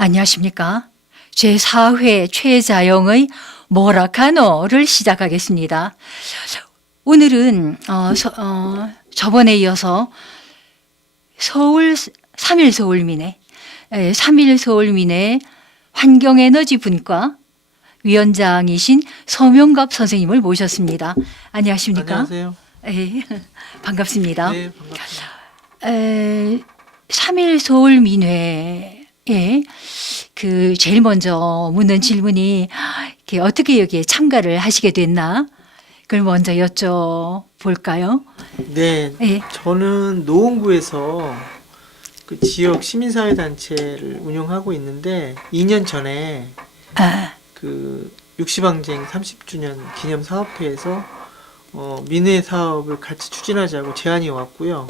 안녕하십니까. 제4회 최자영의 뭐라카노를 시작하겠습니다. 오늘은 저번에 이어서 3일 서울민의 3일 서울민의 환경에너지 분과 위원장이신 서명갑 선생님을 모셨습니다. 안녕하십니까? 안녕하세요. 반갑습니다. 네, 반갑습니다. 3일 서울민회에 제일 먼저 묻는 질문이 어떻게 여기에 참가를 하시게 됐나? 그걸 먼저 여쭤볼까요? 네, 예. 저는 노원구에서 그 지역 시민사회 단체를 운영하고 있는데 2년 전에 아, 그 육시방쟁 30주년 기념 사업회에서 민회 사업을 같이 추진하자고 제안이 왔고요.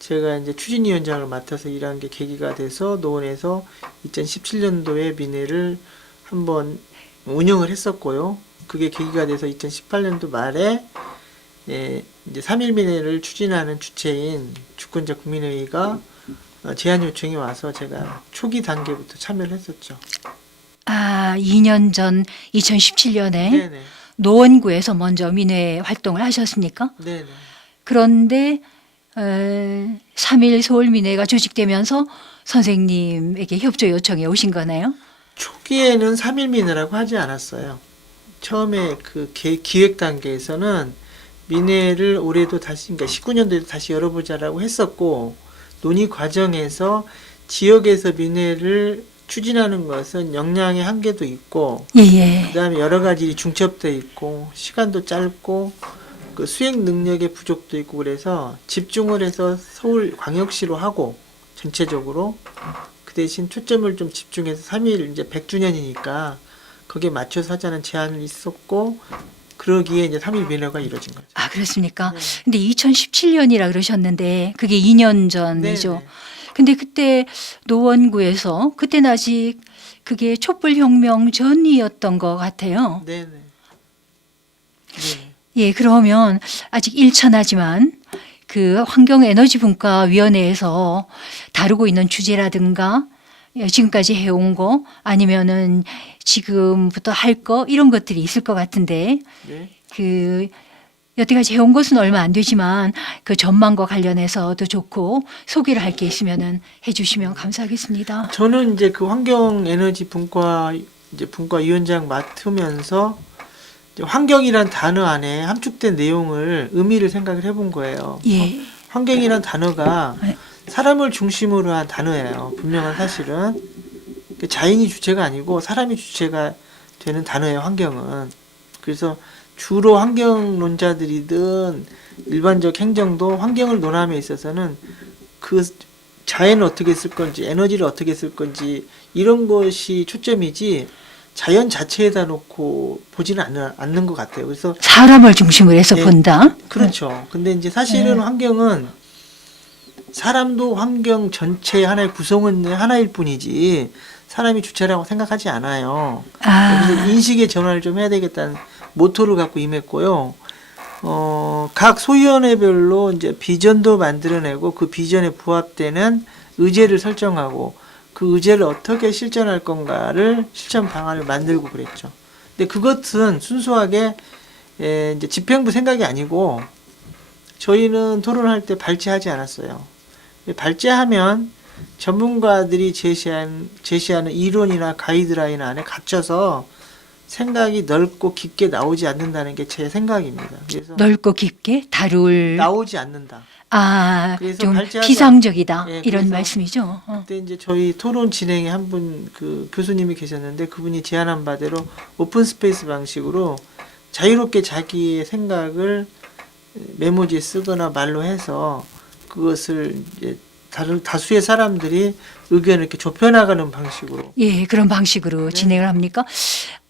제가 이제 추진위원장을 맡아서 일한 게 계기가 돼서 노원에서 2017년도에 민회를 한번 운영을 했었고요. 그게 계기가 돼서 2018년도 말에 이제 3.1 민회를 추진하는 주체인 주권자 국민회의가 제안 요청이 와서 제가 초기 단계부터 참여를 했었죠. 2년 전 2017년에 네네. 노원구에서 먼저 민회 활동을 하셨습니까? 네네. 그런데 3일 서울민회가 조직되면서 선생님에게 협조 요청이 오신 거네요? 초기에는 3.1 민회라고 하지 않았어요. 처음에 그 기획 단계에서는 민회를 올해도 다시, 그러니까 19년도에도 다시 열어보자라고 했었고, 논의 과정에서 지역에서 민회를 추진하는 것은 역량의 한계도 있고, 예. 그 다음에 여러 가지 일이 중첩돼 있고, 시간도 짧고, 그 수행 능력의 부족도 있고, 그래서 집중을 해서 서울 광역시로 하고, 전체적으로, 그 대신 초점을 좀 집중해서 3일 이제 100주년이니까, 거기에 맞춰서 하자는 제안이 있었고, 그러기에 이제 3.1 민회가 이루어진 거죠. 그렇습니까? 네. 근데 2017년이라 그러셨는데 그게 2년 전이죠. 네네. 근데 그때 노원구에서 그때는 아직 그게 촛불혁명 전이었던 것 같아요. 네네. 네. 예, 그러면 아직 일천하지만 그 환경에너지분과위원회에서 다루고 있는 주제라든가 지금까지 해온 거 아니면은 지금부터 할 거 이런 것들이 있을 것 같은데 네. 그 여태까지 해온 것은 얼마 안 되지만 그 전망과 관련해서도 좋고 소개를 할 게 있으면은 해주시면 감사하겠습니다. 저는 이제 그 환경에너지 분과 이제 분과위원장 맡으면서 이제 환경이란 단어 안에 함축된 내용을 의미를 생각을 해본 거예요. 예, 환경이란 단어가 네. 사람을 중심으로 한 단어예요. 분명한 사실은 자연이 주체가 아니고 사람이 주체가 되는 단어예요. 환경은. 그래서 주로 환경론자들이든 일반적 행정도 환경을 논함에 있어서는 그 자연을 어떻게 쓸 건지 에너지를 어떻게 쓸 건지 이런 것이 초점이지 자연 자체에다 놓고 보지는 않는 것 같아요. 그래서 사람을 중심으로 해서 예, 본다. 그렇죠. 근데 이제 사실은 네. 환경은 사람도 환경 전체의 하나의 구성원의 하나일 뿐이지 사람이 주체라고 생각하지 않아요. 그래서 인식의 전환을 좀 해야 되겠다는 모토를 갖고 임했고요. 각 소위원회별로 이제 비전도 만들어내고 그 비전에 부합되는 의제를 설정하고 그 의제를 어떻게 실천할 건가를 실천 방안을 만들고 그랬죠. 근데 그것은 순수하게 이제 집행부 생각이 아니고 저희는 토론할 때 발제하지 않았어요. 발제하면 전문가들이 제시하는 이론이나 가이드라인 안에 gat혀서 생각이 넓고 깊게 나오지 않는다는 게 제 생각입니다. 그래서 넓고 깊게 다룰 나오지 않는다. 그래서 좀 발제하지 비상적이다 예, 이런 그래서 말씀이죠. 그때 이제 저희 토론 진행에 한 분 그 교수님이 계셨는데 그분이 제안한 바대로 오픈 스페이스 방식으로 자유롭게 자기의 생각을 메모지에 쓰거나 말로 해서 그것을 이제 다수의 사람들이 의견을 이렇게 좁혀나가는 방식으로. 예, 그런 방식으로 네. 진행을 합니까?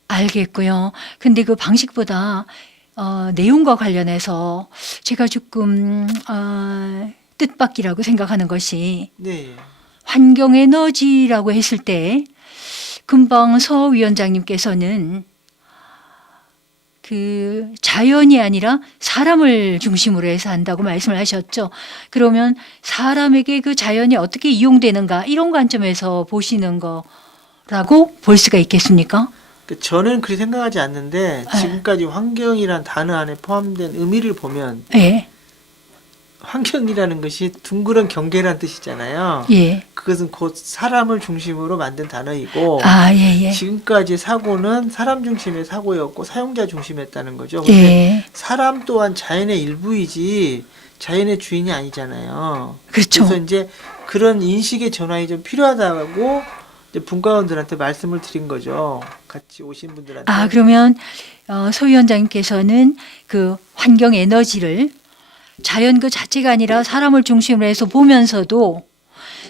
알겠고요. 근데 그 방식보다 내용과 관련해서 제가 조금 뜻밖이라고 생각하는 것이 네. 환경에너지라고 했을 때 금방 서 위원장님께서는 그 자연이 아니라 사람을 중심으로 해서 한다고 말씀을 하셨죠. 그러면 사람에게 그 자연이 어떻게 이용되는가 이런 관점에서 보시는 거 라고 볼 수가 있겠습니까? 저는 그렇게 생각하지 않는데 지금까지 환경이란 단어 안에 포함된 의미를 보면 예. 환경이라는 것이 둥그런 경계란 뜻이잖아요. 예. 그것은 곧 사람을 중심으로 만든 단어이고 아, 예, 예. 지금까지 사고는 사람 중심의 사고였고 사용자 중심이었다는 거죠. 근데 예. 사람 또한 자연의 일부이지 자연의 주인이 아니잖아요. 그렇죠. 그래서 이제 그런 인식의 전환이 좀 필요하다고 이제 분과원들한테 말씀을 드린 거죠. 같이 오신 분들한테. 아, 그러면 소 위원장님께서는 그 환경 에너지를 자연 그 자체가 아니라 사람을 중심으로 해서 보면서도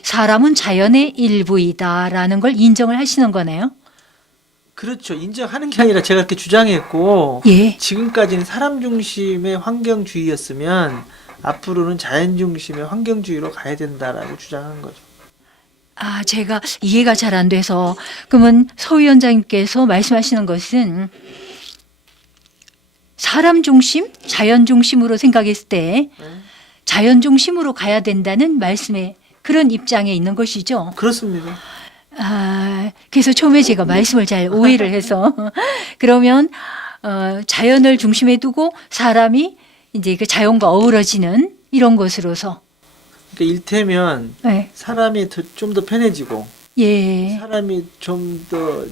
사람은 자연의 일부이다라는 걸 인정을 하시는 거네요. 그렇죠. 인정하는 게 아니라 제가 그렇게 주장했고 예. 지금까지는 사람 중심의 환경주의였으면 앞으로는 자연 중심의 환경주의로 가야 된다라고 주장한 거죠. 아, 제가 이해가 잘 안 돼서 그러면 소 위원장님께서 말씀하시는 것은 사람 중심, 자연 중심으로 생각했을 때 자연 중심으로 가야 된다는 말씀에 그런 입장에 있는 것이죠. 그렇습니다. 아, 그래서 처음에 제가 말씀을 잘 오해를 해서 그러면 자연을 중심에 두고 사람이 이제 그 자연과 어우러지는 이런 것으로서 그러니까 일테면 네. 사람이 좀 더 편해지고 예, 사람이 좀 더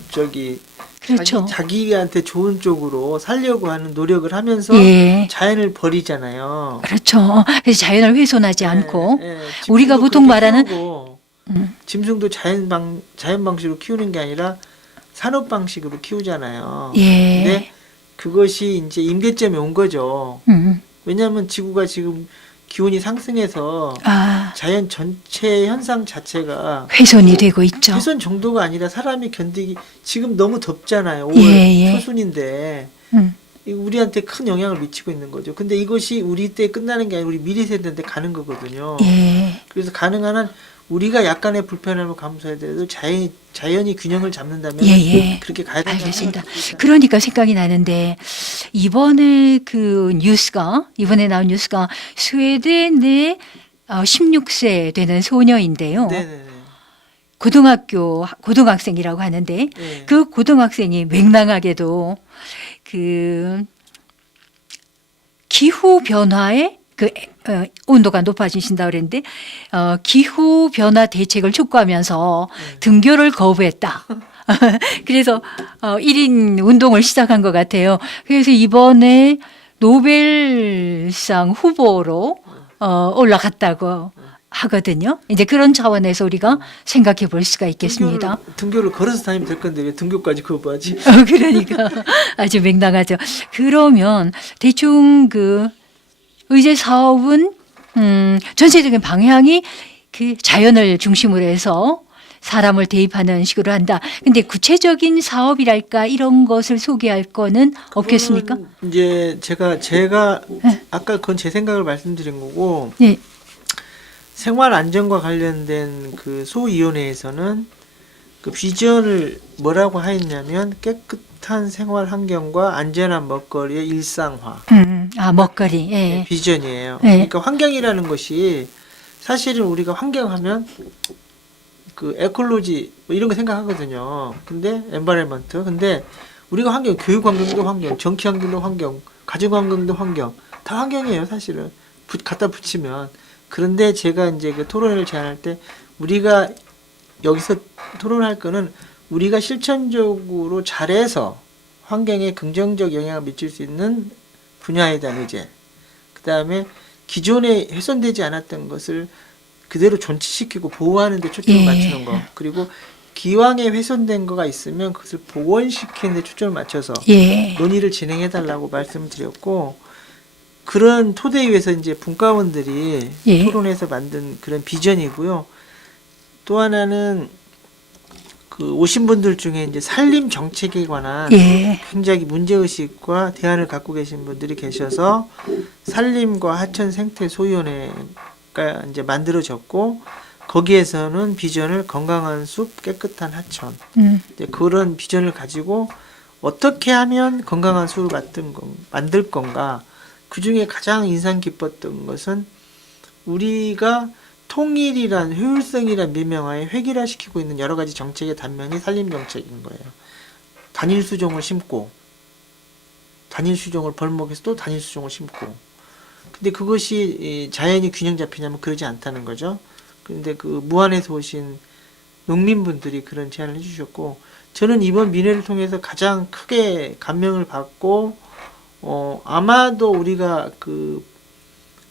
그렇죠. 자기한테 좋은 쪽으로 살려고 하는 노력을 하면서 예, 자연을 버리잖아요. 그렇죠. 그래서 자연을 훼손하지 않고 예, 예. 우리가 짐승도 보통 그렇게 말하는 키우고, 음. 짐승도 자연 방식으로 키우는 게 아니라 산업 방식으로 키우잖아요. 예, 근데 그것이 이제 임계점에 온 거죠. 음. 왜냐하면 지구가 지금 기온이 상승해서 아, 자연 전체 현상 자체가 훼손이 되고 있죠. 훼손 정도가 아니라 사람이 견디기 지금 너무 덥잖아요. 5월 예, 예. 초순인데 음. 우리한테 큰 영향을 미치고 있는 거죠. 근데 이것이 우리 때 끝나는 게 아니라 우리 미래 세대한테 가는 거거든요. 예, 그래서 가능한 한 우리가 약간의 불편함을 감수해야 돼도 자연이 균형을 잡는다면 예, 예. 그렇게 가야 된다는 알겠습니다. 거죠. 그러니까 생각이 나는데 이번에 이번에 나온 뉴스가 스웨덴의 16세 되는 소녀인데요. 네네네. 고등학생이라고 하는데 네. 그 고등학생이 맹랑하게도 그 기후 변화에 온도가 높아지신다 그랬는데 기후 변화 대책을 촉구하면서 등교를 거부했다. 그래서 1인 운동을 시작한 것 같아요. 그래서 이번에 노벨상 후보로 올라갔다고 하거든요. 이제 그런 차원에서 우리가 생각해 볼 수가 있겠습니다. 등교를 걸어서 다니면 될 건데 왜 등교까지 거부하지? 그러니까 아주 맹랑하죠. 그러면 대충 그 의제 사업은 전체적인 방향이 그 자연을 중심으로 해서 사람을 대입하는 식으로 한다. 근데 구체적인 사업이랄까 이런 것을 소개할 거는 없겠습니까? 그거는 이제 제가 네. 아까 그건 제 생각을 말씀드린 거고 네. 생활 안전과 관련된 그 소위원회에서는 그 비전을 뭐라고 하였냐면 깨끗한 생활 환경과 안전한 먹거리의 일상화. 먹거리. 예. 비전이에요. 네. 그러니까 환경이라는 것이 사실은 우리가 환경하면 그 에콜로지 뭐 이런 거 생각하거든요. 근데 엔바이러먼트. 근데 우리가 환경, 교육 환경도 환경, 정치 환경도 환경, 가정 환경도 환경. 다 환경이에요, 사실은. 갖다 붙이면. 그런데 제가 이제 그 토론회를 제안할 때 우리가 여기서 토론할 거는 우리가 실천적으로 잘해서 환경에 긍정적 영향을 미칠 수 있는 분야에 대한 의제. 그 다음에 기존에 훼손되지 않았던 것을 그대로 존치시키고 보호하는 데 초점을 예. 맞추는 거. 그리고 기왕에 훼손된 거가 있으면 그것을 복원시키는 데 초점을 맞춰서 예. 논의를 진행해 달라고 말씀을 드렸고 그런 토대 위에서 이제 분과원들이 예. 토론해서 만든 그런 비전이고요. 또 하나는 그 오신 분들 중에 이제 산림 정책에 관한 예. 굉장히 문제의식과 대안을 갖고 계신 분들이 계셔서 산림과 하천 생태 소위원회가 이제 만들어졌고 거기에서는 비전을 건강한 숲, 깨끗한 하천 이제 그런 비전을 가지고 어떻게 하면 건강한 숲을 만들 건가 그 중에 가장 인상 깊었던 것은 우리가 통일이란 효율성이란 미명하에 획일화시키고 있는 여러 가지 정책의 단면이 산림 정책인 거예요. 단일 수종을 심고 단일 수종을 벌목해서 또 단일 수종을 심고 근데 그것이 자연이 균형 잡히냐면 그러지 않다는 거죠. 근데 그 무안에서 오신 농민분들이 그런 제안을 해주셨고 저는 이번 민회를 통해서 가장 크게 감명을 받고 아마도 우리가 그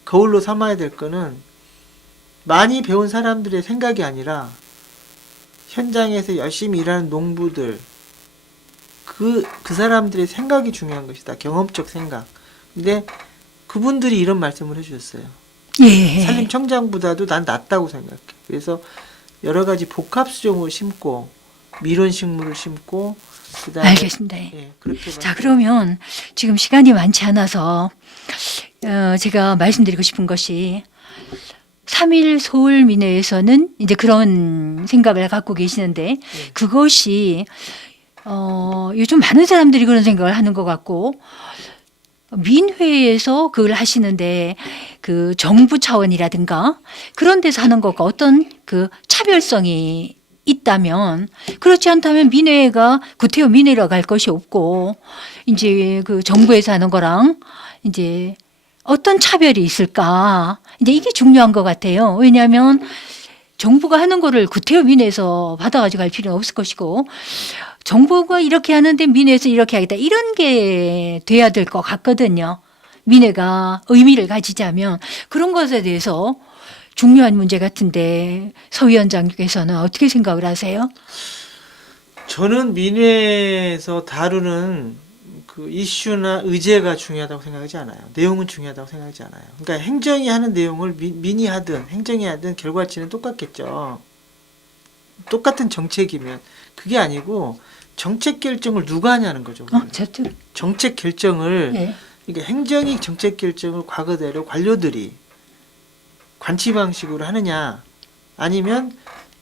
거울로 삼아야 될 거는 많이 배운 사람들의 생각이 아니라 현장에서 열심히 일하는 농부들 그 사람들의 생각이 중요한 것이다. 경험적 생각. 근데 그분들이 이런 말씀을 해주셨어요. 예. 산림청장보다도 난 낫다고 생각해. 그래서 여러 가지 복합 수종을 심고 밀원 식물을 심고 그다음에 알겠습니다. 예, 그렇게 자, 그러면 지금 시간이 많지 않아서 제가 말씀드리고 싶은 것이 3.1 서울민회에서는 이제 그런 생각을 갖고 계시는데 그것이 요즘 많은 사람들이 그런 생각을 하는 것 같고 민회에서 그걸 하시는데 그 정부 차원이라든가 그런 데서 하는 것과 어떤 그 차별성이 있다면 그렇지 않다면 민회가 구태여 민회로 갈 것이 없고 이제 그 정부에서 하는 거랑 이제 어떤 차별이 있을까 이제 이게 중요한 것 같아요. 왜냐하면 정부가 하는 거를 구태여 민회에서 받아가지고 갈 필요는 없을 것이고 정부가 이렇게 하는데 민회에서 이렇게 하겠다 이런 게 돼야 될 것 같거든요. 민회가 의미를 가지자면 그런 것에 대해서 중요한 문제 같은데 서 위원장께서는 어떻게 생각을 하세요? 저는 민회에서 다루는 그 이슈나 의제가 중요하다고 생각하지 않아요. 내용은 중요하다고 생각하지 않아요. 그러니까 행정이 하는 내용을 민이 하든 행정이 하든 결과치는 똑같겠죠. 똑같은 정책이면 그게 아니고 정책 결정을 누가 하냐는 거죠. 정책 결정을 네. 그러니까 행정이 정책 결정을 과거대로 관료들이 관치 방식으로 하느냐 아니면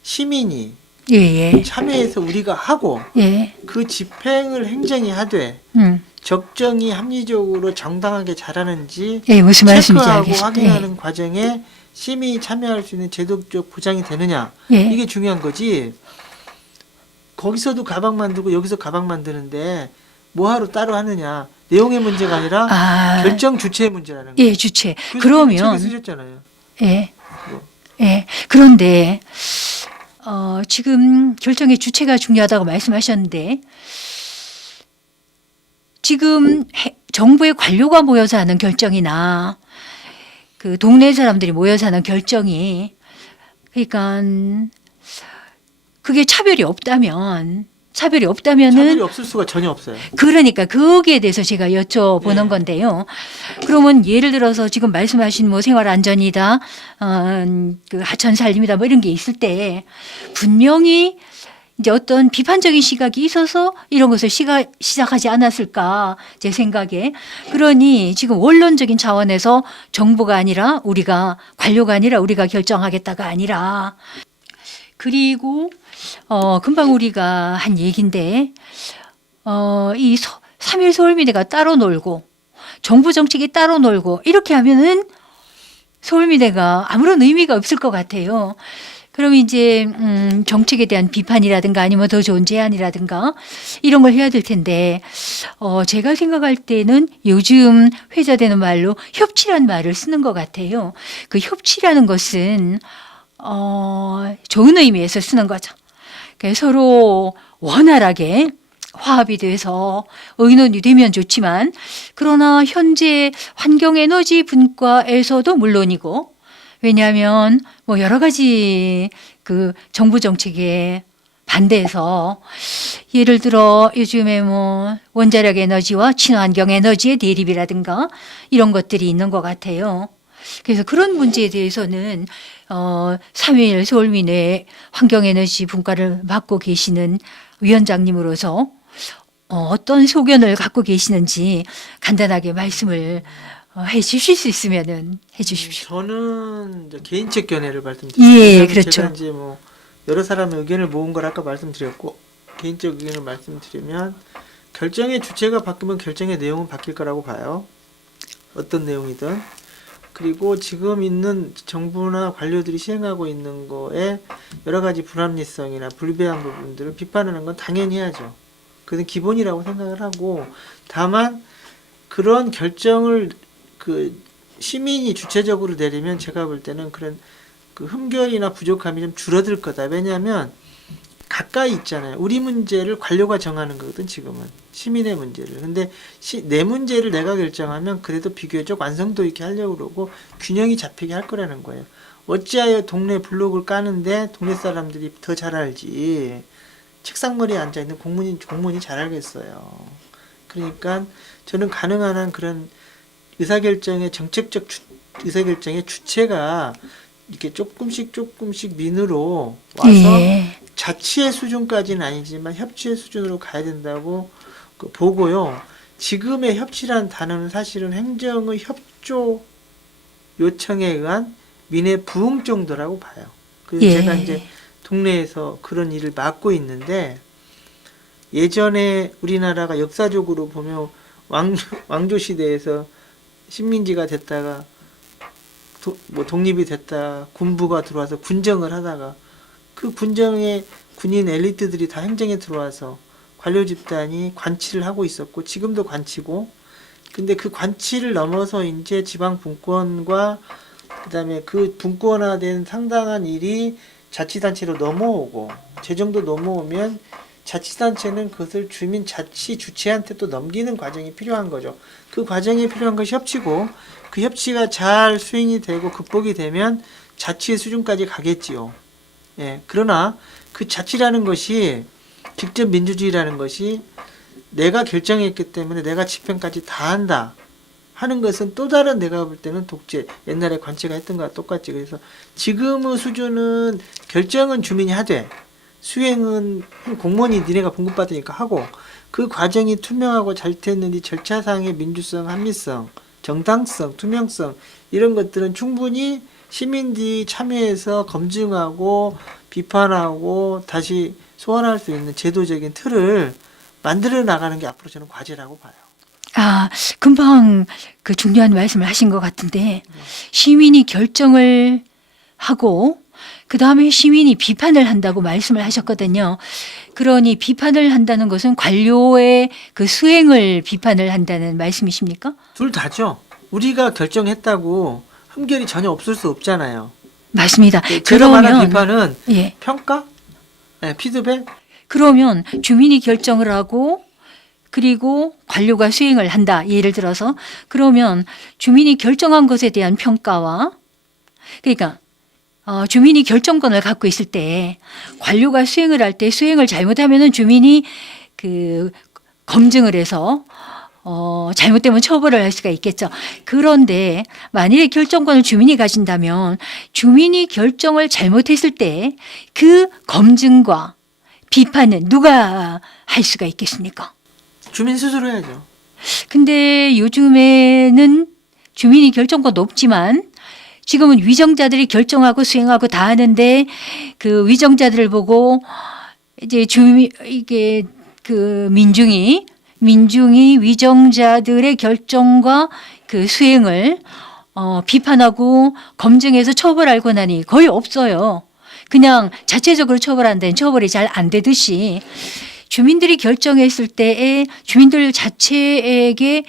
시민이 예. 참여해서 우리가 하고 예. 그 집행을 행정이 하되 적정히 합리적으로 정당하게 잘하는지 예, 무슨 말씀인지 체크하고 알겠습니다. 확인하는 과정에 시민이 참여할 수 있는 제도적 보장이 되느냐 예. 이게 중요한 거지. 거기서도 가방 만들고 여기서 가방 만드는데 뭐하러 따로 하느냐 내용의 문제가 아니라 결정 주체의 문제라는 거예요. 예, 주체. 그러면 쓰셨잖아요. 예. 예. 그런데 지금 결정의 주체가 중요하다고 말씀하셨는데 지금 정부의 관료가 모여서 하는 결정이나 그 동네 사람들이 모여서 하는 결정이 그러니까 그게 차별이 없다면은 차별이 없을 수가 전혀 없어요. 그러니까 거기에 대해서 제가 여쭤보는 네. 건데요. 그러면 예를 들어서 지금 말씀하신 뭐 생활안전이다, 그 하천살림이다 뭐 이런 게 있을 때 분명히 이제 어떤 비판적인 시각이 있어서 이런 것을 시작하지 않았을까 제 생각에. 그러니 지금 원론적인 차원에서 정부가 아니라 우리가 관료가 아니라 우리가 결정하겠다가 아니라 그리고 금방 우리가 한 얘기인데 이 3.1 서울민회가 따로 놀고 정부 정책이 따로 놀고 이렇게 하면은 서울민회가 아무런 의미가 없을 것 같아요. 그럼 이제 정책에 대한 비판이라든가 아니면 더 좋은 제안이라든가 이런 걸 해야 될 텐데 제가 생각할 때는 요즘 회자되는 말로 협치라는 말을 쓰는 것 같아요. 그 협치라는 것은 좋은 의미에서 쓰는 거죠. 그러니까 서로 원활하게 화합이 돼서 의논이 되면 좋지만 그러나 현재 환경에너지 분과에서도 물론이고 왜냐하면 뭐 여러 가지 그 정부 정책에 반대해서 예를 들어 요즘에 뭐 원자력 에너지와 친환경 에너지의 대립이라든가 이런 것들이 있는 것 같아요. 그래서 그런 문제에 대해서는 3.1 서울민회 환경에너지 분과를 맡고 계시는 위원장님으로서 어떤 소견을 갖고 계시는지 간단하게 말씀을 해 주실 수 있으면 해 주십시오. 저는 이제 개인적 견해를 말씀드립니다. 예, 그렇죠. 제가 이제 뭐 여러 사람의 의견을 모은 걸 아까 말씀드렸고 개인적 의견을 말씀드리면 결정의 주체가 바뀌면 결정의 내용은 바뀔 거라고 봐요. 어떤 내용이든. 그리고 지금 있는 정부나 관료들이 시행하고 있는 거에 여러 가지 불합리성이나 불비한 부분들을 비판하는 건 당연히 해야죠. 그건 기본이라고 생각을 하고, 다만 그런 결정을 그 시민이 주체적으로 내리면 제가 볼 때는 그런 그 흠결이나 부족함이 좀 줄어들 거다. 왜냐하면 가까이 있잖아요. 우리 문제를 관료가 정하는 거거든, 지금은. 시민의 문제를. 근데 내 문제를 내가 결정하면 그래도 비교적 완성도 있게 하려고 그러고 균형이 잡히게 할 거라는 거예요. 어찌하여 동네 블록을 까는데 동네 사람들이 더 잘 알지. 책상머리에 앉아있는 공무원이 잘 알겠어요. 그러니까 저는 가능한 한 그런 의사결정의 정책적 의사결정의 주체가 이렇게 조금씩 민으로 와서 예. 자치의 수준까지는 아니지만 협치의 수준으로 가야 된다고 보고요. 지금의 협치라는 단어는 사실은 행정의 협조 요청에 의한 민의 부응 정도라고 봐요. 그래서 예. 제가 이제 동네에서 그런 일을 맡고 있는데, 예전에 우리나라가 역사적으로 보면 왕조 시대에서 식민지가 됐다가 독립이 됐다 군부가 들어와서 군정을 하다가 그 군정의 군인 엘리트들이 다 행정에 들어와서 관료 집단이 관치를 하고 있었고 지금도 관치고, 근데 그 관치를 넘어서 이제 지방 분권과 그다음에 그 분권화된 상당한 일이 자치단체로 넘어오고 재정도 넘어오면 자치단체는 그것을 주민 자치 주체한테 또 넘기는 과정이 필요한 거죠. 그 과정이 필요한 것이 협치고, 그 협치가 잘 수행이 되고 극복이 되면 자치의 수준까지 가겠지요. 예, 그러나 그 자치라는 것이, 직접 민주주의라는 것이 내가 결정했기 때문에 내가 집행까지 다 한다 하는 것은 또 다른, 내가 볼 때는 독재, 옛날에 관치가 했던 거와 똑같지. 그래서 지금의 수준은 결정은 주민이 하되 수행은 공무원이 니네가 봉급받으니까 하고, 그 과정이 투명하고 잘 됐는지 절차상의 민주성, 합리성, 정당성, 투명성 이런 것들은 충분히 시민들이 참여해서 검증하고 비판하고 다시 소환할 수 있는 제도적인 틀을 만들어 나가는 게 앞으로 저는 과제라고 봐요. 아, 금방 그 중요한 말씀을 하신 것 같은데, 시민이 결정을 하고 그 다음에 시민이 비판을 한다고 말씀을 하셨거든요. 그러니 비판을 한다는 것은 관료의 그 수행을 비판을 한다는 말씀이십니까? 둘 다죠. 우리가 결정했다고 흠결이 전혀 없을 수 없잖아요. 맞습니다. 제가 말한 비판은 예. 평가? 네, 피드백? 그러면 주민이 결정을 하고 그리고 관료가 수행을 한다. 예를 들어서 그러면 주민이 결정한 것에 대한 평가와, 그러니까 주민이 결정권을 갖고 있을 때 관료가 수행을 할 때 수행을 잘못하면은 주민이 그 검증을 해서 잘못되면 처벌을 할 수가 있겠죠. 그런데 만일에 결정권을 주민이 가진다면 주민이 결정을 잘못했을 때 그 검증과 비판은 누가 할 수가 있겠습니까? 주민 스스로 해야죠. 근데 요즘에는 주민이 결정권도 없지만 지금은 위정자들이 결정하고 수행하고 다 하는데, 그 위정자들을 보고 이제 이게 그 민중이 위정자들의 결정과 그 수행을 비판하고 검증해서 처벌하고 나니 거의 없어요. 그냥 자체적으로 처벌한 데는 처벌이 잘 안 되듯이 주민들이 결정했을 때에 주민들 자체에게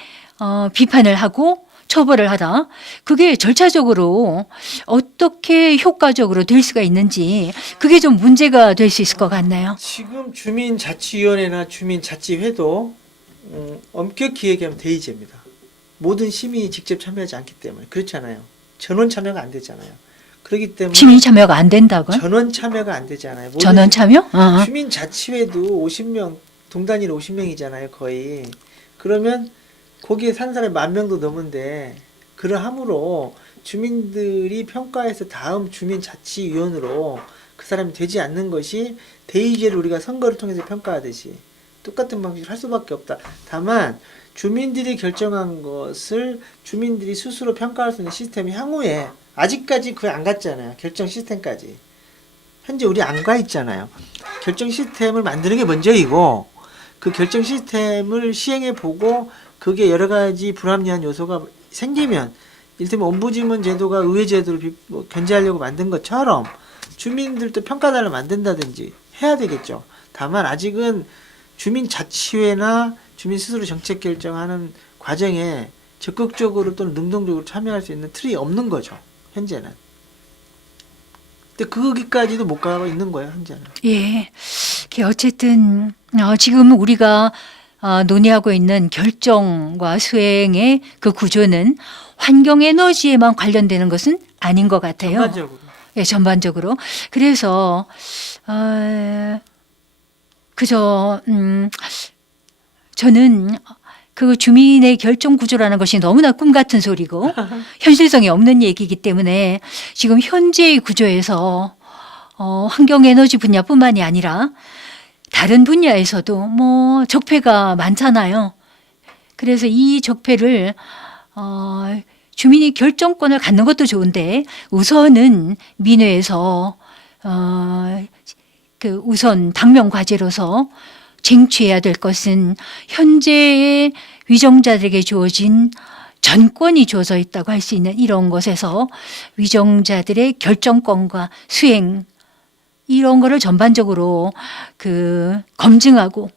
비판을 하고 처벌을 하다. 그게 절차적으로 어떻게 효과적으로 될 수가 있는지, 그게 좀 문제가 될 수 있을 것 같나요? 지금 주민자치위원회나 주민자치회도 엄격히 얘기하면 대의제입니다. 모든 시민이 직접 참여하지 않기 때문에. 그렇잖아요. 전원 참여가 안 되잖아요. 그렇기 때문에 시민 참여가 안 된다고요? 전원 참여가 안 되잖아요. 전원 참여? 주민자치회도 50명, 동단위로 50명이잖아요, 거의. 그러면 거기에 사는 사람이 10,000명도 넘은데, 그러함으로 주민들이 평가해서 다음 주민자치위원으로 그 사람이 되지 않는 것이 대의제를 우리가 선거를 통해서 평가하듯이 똑같은 방식으로 할 수밖에 없다. 다만 주민들이 결정한 것을 주민들이 스스로 평가할 수 있는 시스템이 향후에, 아직까지 그게 안 갔잖아요. 결정 시스템까지. 현재 우리 안 가 있잖아요. 결정 시스템을 만드는 게 먼저이고, 그 결정 시스템을 시행해 보고 그게 여러 가지 불합리한 요소가 생기면 이를테면 ombudsman 제도가 의회 제도를 견제하려고 만든 것처럼 주민들도 평가단을 만든다든지 해야 되겠죠. 다만 아직은 주민자치회나 주민 스스로 정책 결정하는 과정에 적극적으로 또는 능동적으로 참여할 수 있는 틀이 없는 거죠. 현재는. 근데 거기까지도 못 가고 있는 거예요. 현재는. 예. 어쨌든 지금 우리가 논의하고 있는 결정과 수행의 그 구조는 환경에너지에만 관련되는 것은 아닌 것 같아요. 전반적으로. 예, 전반적으로. 그래서 그저 저는 그 주민의 결정 구조라는 것이 너무나 꿈 같은 소리고 현실성이 없는 얘기이기 때문에 지금 현재의 구조에서 환경에너지 분야뿐만이 아니라 다른 분야에서도 뭐 적폐가 많잖아요. 그래서 이 적폐를 주민이 결정권을 갖는 것도 좋은데 우선은 민회에서 그 우선 당면 과제로서 쟁취해야 될 것은 현재의 위정자들에게 주어진 전권이 주어져 있다고 할 수 있는 이런 것에서 위정자들의 결정권과 수행 이런 거를 전반적으로 그 검증하고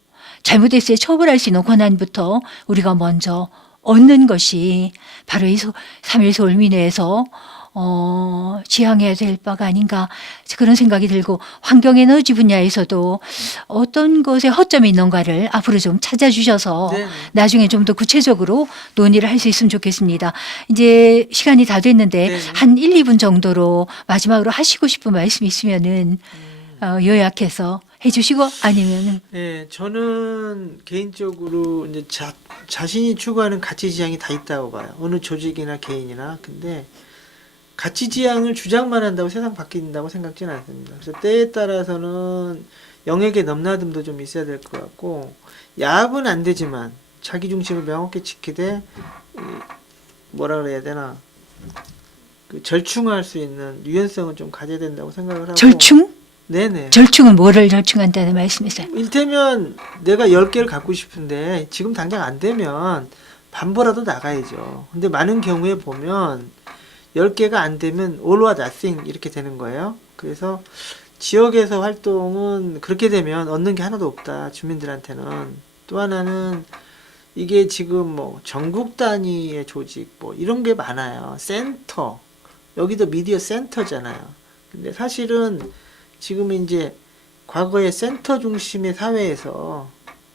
잘못했을 때 처벌할 수 있는 권한부터 우리가 먼저 얻는 것이 바로 이 3.1 서울민회에서 지향해야 될 바가 아닌가 그런 생각이 들고 환경에너지 분야에서도 어떤 것에 허점이 있는가를 앞으로 좀 찾아주셔서 네. 나중에 좀 더 구체적으로 논의를 할 수 있으면 좋겠습니다. 이제 시간이 다 됐는데 네. 한 1, 2분 정도로 마지막으로 하시고 싶은 말씀 있으면은 요약해서 해주시고 아니면은 네, 저는 개인적으로 이제 자신이 추구하는 가치 지향이 다 있다고 봐요. 어느 조직이나 개인이나. 근데 가치 지향을 주장만 한다고 세상 바뀐다고 생각지는 않습니다. 그래서 때에 따라서는 영역의 넘나듦도 좀 있어야 될 것 같고, 야합은 안 되지만 자기 중심을 명확히 지키되 뭐라 그래야 되나, 그 절충할 수 있는 유연성을 좀 가져야 된다고 생각을 하고. 절충? 네네. 절충은 뭐를 절충한다는 말씀이세요? 일테면 내가 10개를 갖고 싶은데 지금 당장 안 되면 반보라도 나가야죠. 근데 많은 경우에 보면 10개가 안 되면 all or nothing 이렇게 되는 거예요. 그래서 지역에서 활동은 그렇게 되면 얻는 게 하나도 없다. 주민들한테는. 또 하나는 이게 지금 뭐 전국 단위의 조직 뭐 이런 게 많아요. 센터. 여기도 미디어 센터잖아요. 근데 사실은 지금 이제 과거에 센터 중심의 사회에서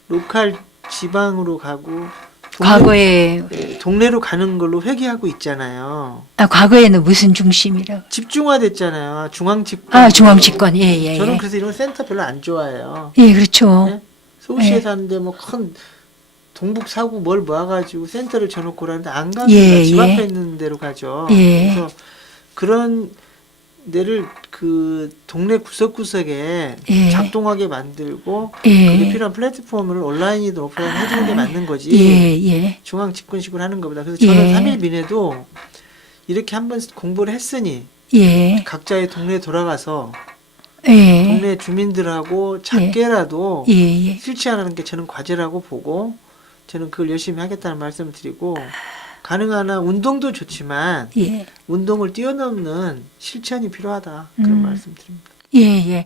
로컬 지방으로 가고 과거에 동네로 가는 걸로 회귀하고 있잖아요. 과거에는 무슨 중심이라고? 집중화됐잖아요. 중앙 집권. 중앙 집권. 예. 저는 그래서 이런 센터 별로 안 좋아해요. 예, 그렇죠. 네? 서울시에 예. 사는데 뭐 큰 동북 사구 뭘 모아가지고 센터를 쳐놓고 그러는데 안 갑니다. 예, 집 예. 앞에 있는 데로 가죠. 예. 그래서 그런 데를 그 동네 구석구석에 예. 작동하게 만들고 예. 그게 필요한 플랫폼을 온라인이든 오프라인 해주는 게 맞는 거지. 예. 중앙 집권식으로 하는 것보다. 그래서 저는 예. 3.1 민회도 이렇게 한번 공부를 했으니 예. 각자의 동네에 돌아가서 예. 동네 주민들하고 작게라도 예. 실천하는 게 저는 과제라고 보고 저는 그걸 열심히 하겠다는 말씀을 드리고 가능한 한 운동도 좋지만 예. 운동을 뛰어넘는 실천이 필요하다. 그런 말씀 드립니다. 예.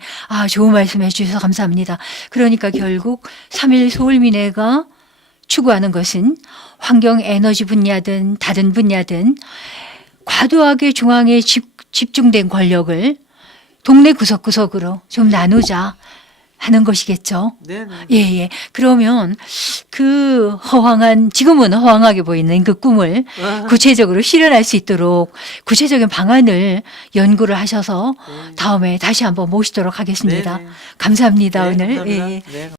좋은 말씀 해주셔서 감사합니다. 그러니까 결국 3.1 서울민회가 추구하는 것은 환경 에너지 분야든 다른 분야든 과도하게 중앙에 집중된 권력을 동네 구석구석으로 좀 나누자 하는 것이겠죠. 네네. 예. 그러면 그 지금은 허황하게 보이는 그 꿈을 구체적으로 실현할 수 있도록 구체적인 방안을 연구를 하셔서 다음에 다시 한번 모시도록 하겠습니다. 네네. 감사합니다, 네, 오늘. 감사합니다. 예. 네.